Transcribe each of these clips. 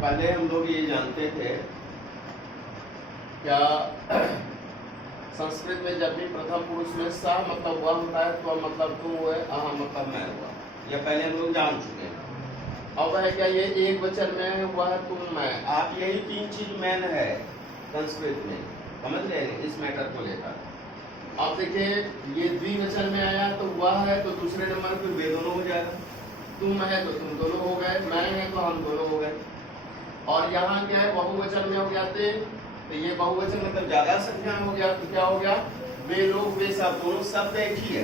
पहले हम लोग ये जानते थे क्या संस्कृत में जब भी प्रथम पुरुष में सा मतलब वह होता है तो मतलब तुम हुए, अहम मतलब मैं हुआ, यह पहले हम लोग जान चुके हैं। अब है क्या ये एक वचन में है, वह तुम मैं, आप यही तीन चीज मैन है संस्कृत में, समझ रहे हैं इस मैटर को लेकर। अब देखिए ये द्विवचन में आया तो वह है तो दूसरे नंबर पे वे दोनों हो जाएगा, तुम है तो तुम दोनों हो गए, मैं है तो हम दोनों हो गए। और यहाँ क्या है बहुवचन में हो जाते तो ये बहुवचन मतलब ज्यादा संख्या में हो गया तो क्या हो गया, वे लोग वे सब, दोनों शब्द एक ही है।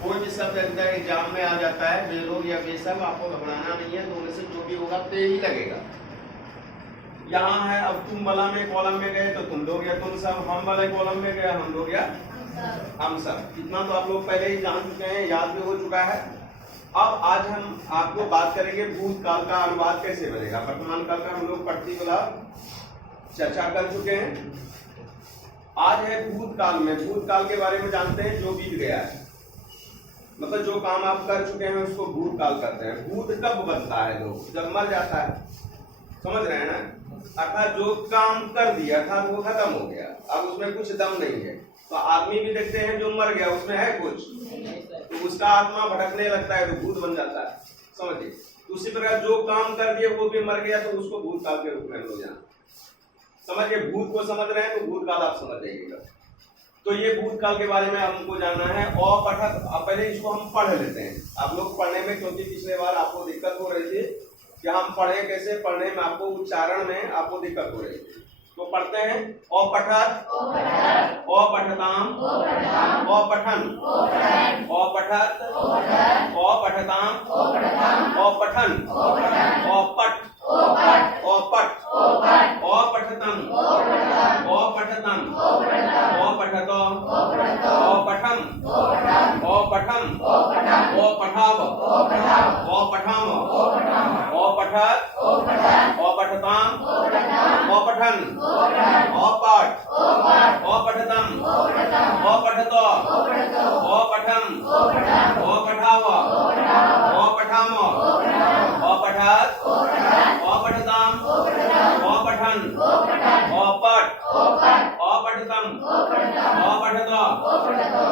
कोई भी शब्द एग्जाम में आ जाता है, वे लोग या वे सब, आपको घबराना नहीं है, दोनों से जो भी होगा ते ही लगेगा। यहाँ है अब तुम वाला में कॉलम में गए तो तुम लोग या तुम सब, हम वाले कॉलम में गए हम लोग या हम सब। इतना तो आप लोग पहले ही जान चुके हैं, याद भी हो चुका है। अब आज हम आपको बात करेंगे भूतकाल का अनुवाद कैसे बनेगा। वर्तमान काल का हम लोग पर्टिकुलर चर्चा कर चुके हैं। आज है भूतकाल में, भूतकाल के बारे में जानते हैं, जो बीत गया है, मतलब जो काम आप कर चुके हैं उसको भूतकाल कहते हैं। भूत कब बनता है लोग, जब मर जाता है, समझ रहे हैं ना, अर्थात जो काम कर दिया था वो खत्म हो गया, अब उसमें कुछ दम नहीं है। तो आदमी भी देखते हैं जो मर गया उसमें है कुछ, तो उसका आत्मा भटकने लगता है तो भूत बन जाता है, समझिए। उसी प्रकार जो काम कर दिया वो भी मर गया तो उसको भूतकाल के रूप में लोग जाना, समझिए। भूत को समझ रहे हैं तो भूतकाल आप समझ जाइएगा। तो ये भूतकाल के बारे में हमको जानना है। और पठक, पहले इसको हम पढ़ लेते हैं, आप लोग पढ़ने में, क्योंकि पिछले बार आपको दिक्कत हो रही थी कि हम पढ़े कैसे, पढ़ने में आपको उच्चारण में आपको दिक्कत हो रही थी। तो पढ़ते हैं अपठत, अपठताम, अपठन, अपठत, अपठताम, अपठन, अपठ, अपठ, अपठतम, अपठतम, अपठत, अपठम, अपठम, अपठाव, अपठाम, अपठत, अपठताम, अपठन, अपठ, अपठतम, अपठत, अपठम, अपठाव, अपठाम, अपठत, अपठताम, अपठन, अपठ, अपठतम,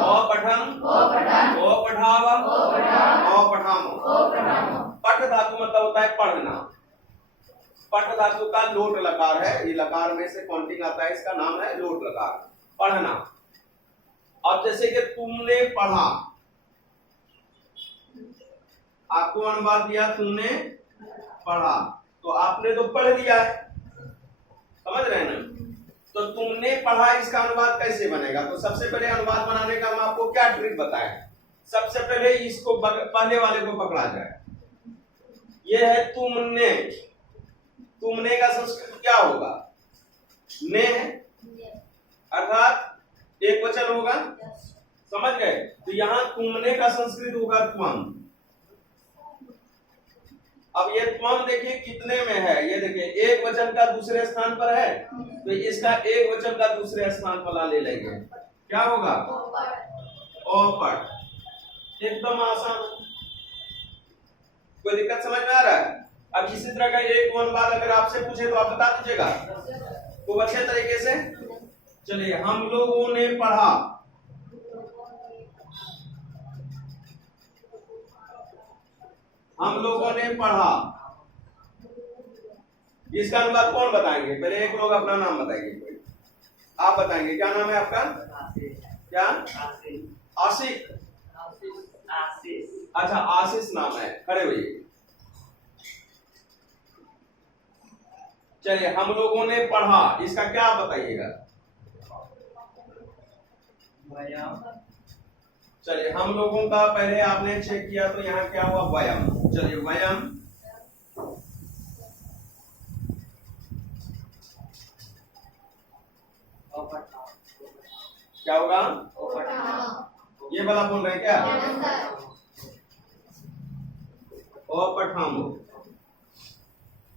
अपठत, अपठम, अपठाव, अपठाम। पठ धातु मतलब होता है पढ़ना। पठ धातु का लोट लकार है, ये लकार में से काउंटिंग आता है, इसका नाम है लोट लकार, पढ़ना। अब जैसे कि तुमने पढ़ा, आपको अनुवाद दिया तुमने पढ़ा, तो आपने तो पढ़ लिया है, समझ रहे हैं ना। तो तुमने पढ़ा इसका अनुवाद कैसे बनेगा, तो सबसे पहले अनुवाद बनाने का हम आपको क्या ट्रिक बताएं। सबसे पहले इसको पहले वाले को पकड़ा जाए, ये है तुमने। तुमने का संस्कृत क्या होगा, ने, अर्थात एक वचन होगा, समझ गए। तो यहाँ तुमने का संस्कृत होगा त्वम। अब ये त्वम देखिए कितने में है, ये देखिए एक वचन का दूसरे स्थान पर है, तो इसका एक वचन का दूसरे स्थान पर ले लेंगे, क्या होगा, अपठ। एकदम आसान, कोई दिक्कत समझ में आ रहा है। अब इसी तरह का एक अनुवाद अगर आपसे पूछे तो आप बता दीजिएगा खूब अच्छे तरीके से। चलिए, हम लोगों ने पढ़ा, हम लोगों ने पढ़ा, इसका अनुवाद कौन बताएंगे, पहले एक लोग अपना नाम बताएंगे, कोई आप बताएंगे, क्या नाम है आपका, क्या, आशिक, अच्छा आशीष नाम है, खड़े हुए। चलिए, हम लोगों ने पढ़ा, इसका क्या आप बताइएगा, चलिए हम लोगों का पहले आपने चेक किया तो यहाँ क्या हुआ, वयम। चलिए वयम, क्या होगा, ये वाला बोल रहे हैं क्या, अपठाम।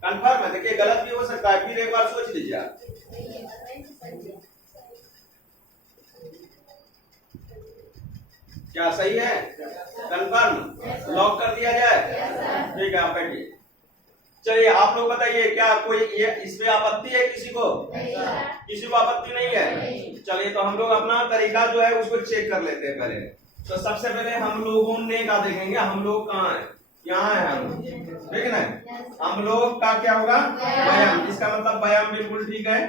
कंफर्म है, देखिए गलत भी हो सकता है, फिर एक बार सोच लीजिए आप। क्या सही है, कंफर्म, लॉक कर दिया जाए, ठीक है आप बैठिए। चलिए आप लोग बताइए, क्या कोई ये इसमें आपत्ति है किसी को? किसी को आपत्ति नहीं है? चलिए तो हम लोग अपना तरीका जो है उसको चेक कर लेते हैं पहले। तो सबसे पहले हम लोगों ने का देखेंगे, हम लोग कहाँ है? यहाँ है हम, ठीक है ना? हम लोग का क्या होगा? वयम, इसका मतलब वयम बिल्कुल ठीक है।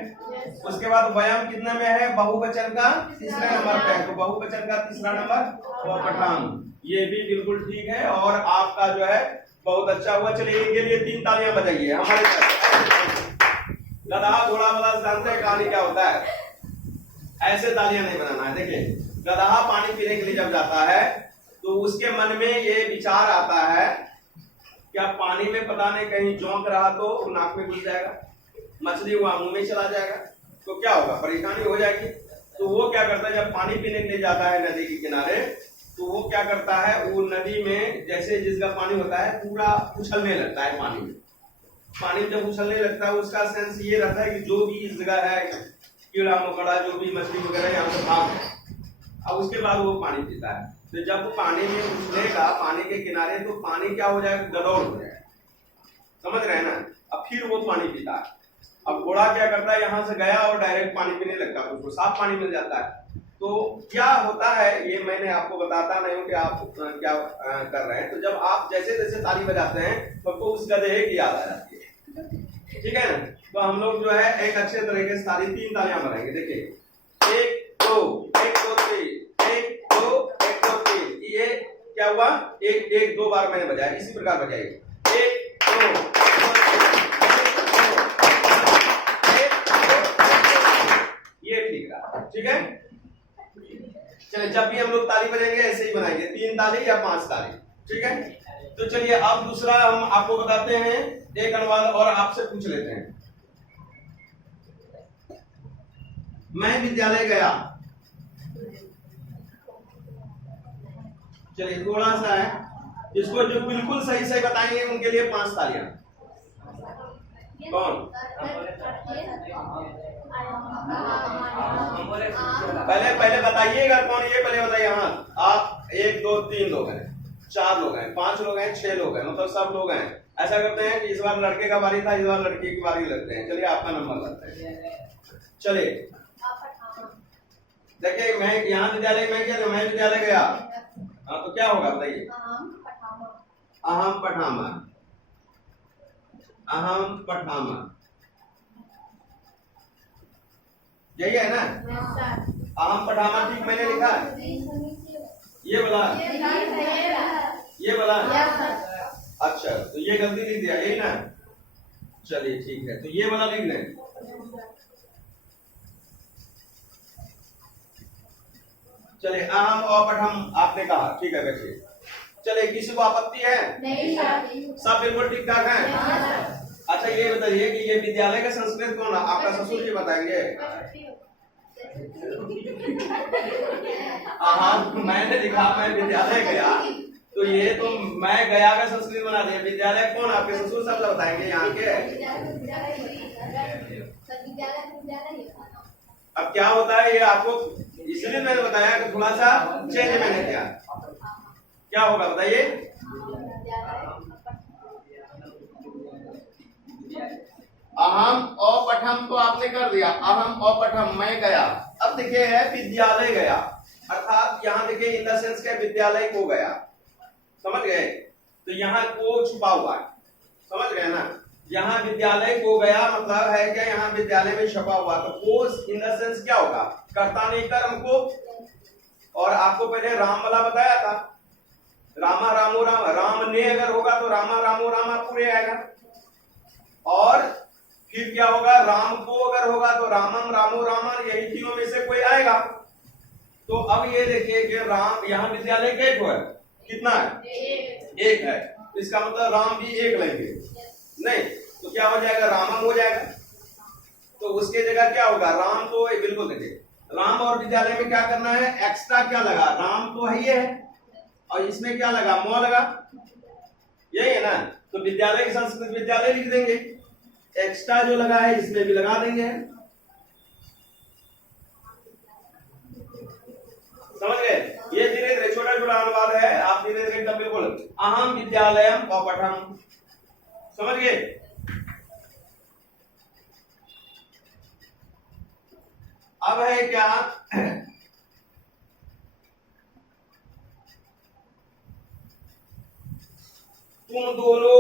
उसके बाद वयम कितने में है? बहुवचन का तीसरे नंबर पे है, तो बहुवचन का तीसरा नंबर पठाम, ये भी बिल्कुल ठीक है। और आपका जो है बहुत अच्छा हुआ। चलिए इनके लिए 3 तालियां बजाइए हमारे साथ। गधा घोड़ा वाला जानते हैं कहानी क्या होता है? ऐसे तालियां नहीं बनाना है। देखिए गधा पानी पीने के लिए जब जाता है तो उसके मन में ये विचार आता है क्या पानी में पता नहीं कहीं जोंक रहा तो नाक में घुस जाएगा, मछली वहां मुंह में चला जाएगा, तो क्या होगा? परेशानी हो जाएगी। तो वो क्या करता है, जब पानी पीने के लिए जाता है नदी के किनारे, तो वो क्या करता है, वो नदी में जैसे जिसका पानी होता है पूरा उछलने लगता है। पानी में पानी जब उछलने लगता है उसका सेंस ये रहता है कि जो भी इस जगह है कीड़ा मकोड़ा जो भी मछली वगैरह यहाँ से भाग है। अब उसके बाद वो पानी पीता है। तो जब वो पानी में उछलेगा पानी के किनारे, तो पानी क्या हो जाएगा? गडोल हो जाएगा, समझ रहे हैं ना? अब फिर वो पानी पीता है। अब घोड़ा क्या करता है, यहाँ से गया और डायरेक्ट पानी पीने लगता है, उसको साफ पानी मिल जाता है। तो क्या होता है ये मैंने आपको बताता नहीं हूँ कि आप क्या कर रहे हैं। तो जब आप जैसे जैसे ताली बजाते हैं तो आपको उस गधे की याद आ जाती है, ठीक है ना? तो हम लोग जो है एक अच्छे तरीके से ताली 3 तालियां बजाएंगे। देखिए 1 2 1 2 3 1 2 1 2 3। ये क्या हुआ? 1 1 2 बार मैंने बजाया, इसी प्रकार बजाइए 1 2 ये ठीक रहा, ठीक है? चलिए जब भी हम लोग ताली बजाएंगे ऐसे ही बनाएंगे, 3 ताली या 5 ताली, ठीक है? तो चलिए अब दूसरा हम आपको बताते हैं, एक अनुवाद और आपसे पूछ लेते हैं। मैं विद्यालय गया। चलिए थोड़ा सा है, इसको जो बिल्कुल सही सही बताएंगे उनके लिए 5 तालियां। कौन? पहले बताइएगा कौन, ये पहले बताइए। हाँ आप 1 2 3 लोग हैं, 4 लोग हैं, 5 लोग हैं, 6 लोग हैं, मतलब सब लोग हैं। ऐसा करते हैं कि इस बार लड़के का बारी था, इस बार लड़की की बारी लगते हैं। चलिए आपका नंबर लगता है। चलिए देखिए मैं यहाँ विद्यालय में क्या, मैं विद्यालय गया। हाँ तो क्या होगा बताइए? अहम पठामा, अहम पठामा, यही है ना? अहम पठामा ठीक मैंने लिखा है? ये बोला, ये बोला। अच्छा तो ये गलती लिख दिया, यही ना? चलिए ठीक है, तो ये वाला लिख दें। चलिए अहम और पठम आपने कहा, ठीक है बच्चे। चलिए किसी को आपत्ति है? नहीं सर, सब बिल्कुल ठीक ठाक है। अच्छा ये बताइए कि ये विद्यालय का संस्कृत कौन है? आपका ससुर जी बताएंगे। मैंने लिखा मैं विद्यालय गया, तो ये तो मैं गया का संस्कृत बना दिया। विद्यालय कौन? आपके ससुर सब बताएंगे यहाँ के। अब क्या होता है ये आपको इसलिए मैंने बताया कि थोड़ा सा चेंज मैंने किया। क्या होगा बताइए? अहम और पठम तो आपने कर दिया, अहम और पठम मैं गया। अब देखिए है विद्यालय गया, अर्थात यहाँ देखिए इन द सेंस के विद्यालय को गया, समझ गए? तो यहाँ को छुपा हुआ है, समझ गए ना? यहाँ विद्यालय को गया मतलब है क्या, यहाँ विद्यालय में छपा हुआ। तो को इन द सेंस क्या होगा? कर्ता नहीं कर्म को। और आपको पहले राम वाला बताया था, रामा रामो राम, राम ने अगर होगा तो रामा रामो रामा पूरे आएगा। और फिर क्या होगा? राम को अगर होगा तो रामम रामो रामन, यही तीनों में से कोई आएगा। तो अब ये देखिए कि राम यहाँ विद्यालय के को है, कितना है? एक है। इसका मतलब राम भी एक लेंगे, नहीं तो क्या हो जाएगा? रामम हो जाएगा। तो उसके जगह क्या होगा? राम तो बिल्कुल देखिए, राम और विद्यालय में क्या करना है? एक्स्ट्रा क्या लगा? राम तो है ये है, और इसमें क्या लगा? मो लगा, यही है ना? तो विद्यालय की संस्कृत विद्यालय लिख देंगे, एक्स्ट्रा जो लगा है इसमें भी लगा देंगे। समझ गए? ये धीरे धीरे छोटा छोटा अनुवाद है, आप धीरे धीरे एकदम बिल्कुल अहम विद्यालयम और पठम, समझ गए? अब है क्या, तुम दोनों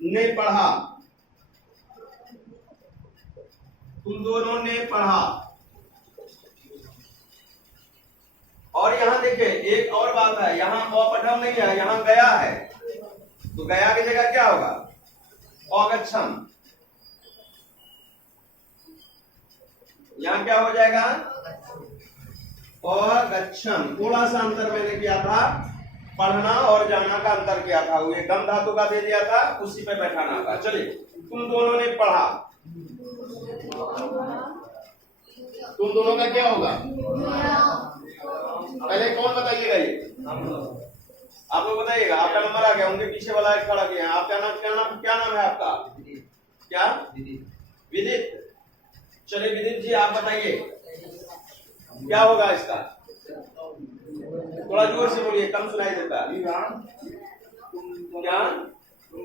ने पढ़ा, तुम दोनों ने पढ़ा। और यहां देखिए एक और बात है, यहां अपठम नहीं है, यहां गया है, तो गया की जगह क्या होगा, अगच्छम। यहां क्या हो जाएगा, अगच्छम। थोड़ा सा अंतर मैंने किया था, पढ़ना और जाना का अंतर किया था, वो एकदम धातु का दे दिया था, उसी पे बैठाना था। चलिए, तुम दोनों ने पढ़ा, तुम दोनों का क्या होगा, पहले कौन बताइएगा, ये आप लोग बताइएगा। आपका नंबर आ गया, उनके पीछे वाला एक खड़ा किया। आपका नाम क्या नाम है आपका, क्या, विदित। चलिए विदित जी आप बताइए क्या होगा इसका, थोड़ा जोर से बोलिए, कम सुनाई देता है। क्या, तुम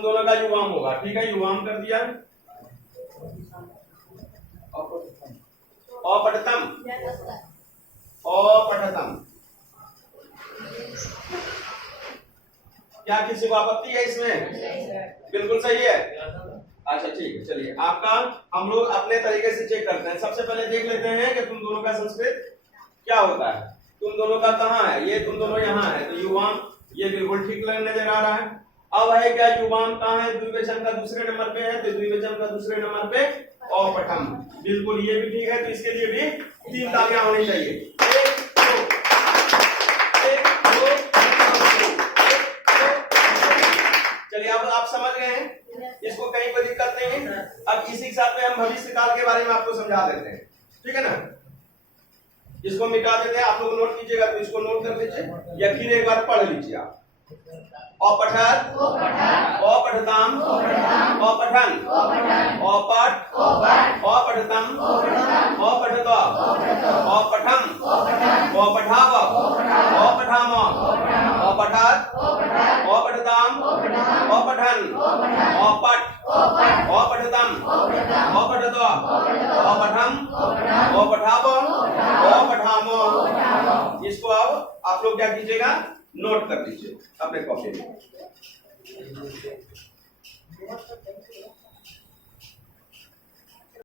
दोनों का युवाम होगा, ठीक है, युवाम कर दिया। अपठतम, अपठतम। क्या किसी को आपत्ति है इसमें, बिल्कुल सही है। अच्छा ठीक है, चलिए आपका हम लोग अपने तरीके से चेक करते हैं। सबसे पहले देख लेते हैं कि तुम दोनों का संस्कृत क्या होता है। तुम दोनों का कहाँ है, ये तुम दोनों यहाँ है, तो युवाम ये बिल्कुल ठीक नजर आ रहा है। अब है क्या, युवाम कहाँ है, द्विवचन का दूसरे नंबर पे है, तो द्विवचन का दूसरे नंबर पे अपठम, बिल्कुल ये भी ठीक है। तो इसके लिए भी 3 तालियां होनी चाहिए। चलिए अब आप समझ गए हैं, इसको कहीं कोई दिक्कत नहीं है। अब इसी के साथ में हम भविष्य काल के बारे में आपको समझा देते हैं, ठीक है ना। इसको मिटा देते हैं, आप लोग नोट कीजिएगा, तो इसको नोट कर लीजिए या फिर एक बार पढ़ लीजिए आप। अपठत, अपठताम, अपठन, अपठ, अपठतम, अपठत, अपठम, अपठाव, अपठाम, अपठत, अपठताम, अपठन, अपठ, अपठतम, अपठत, अपठम, अपठाव, अपठाम। इसको अब आप लोग क्या कीजिएगा, नोट कर लीजिए अपने कॉपी में।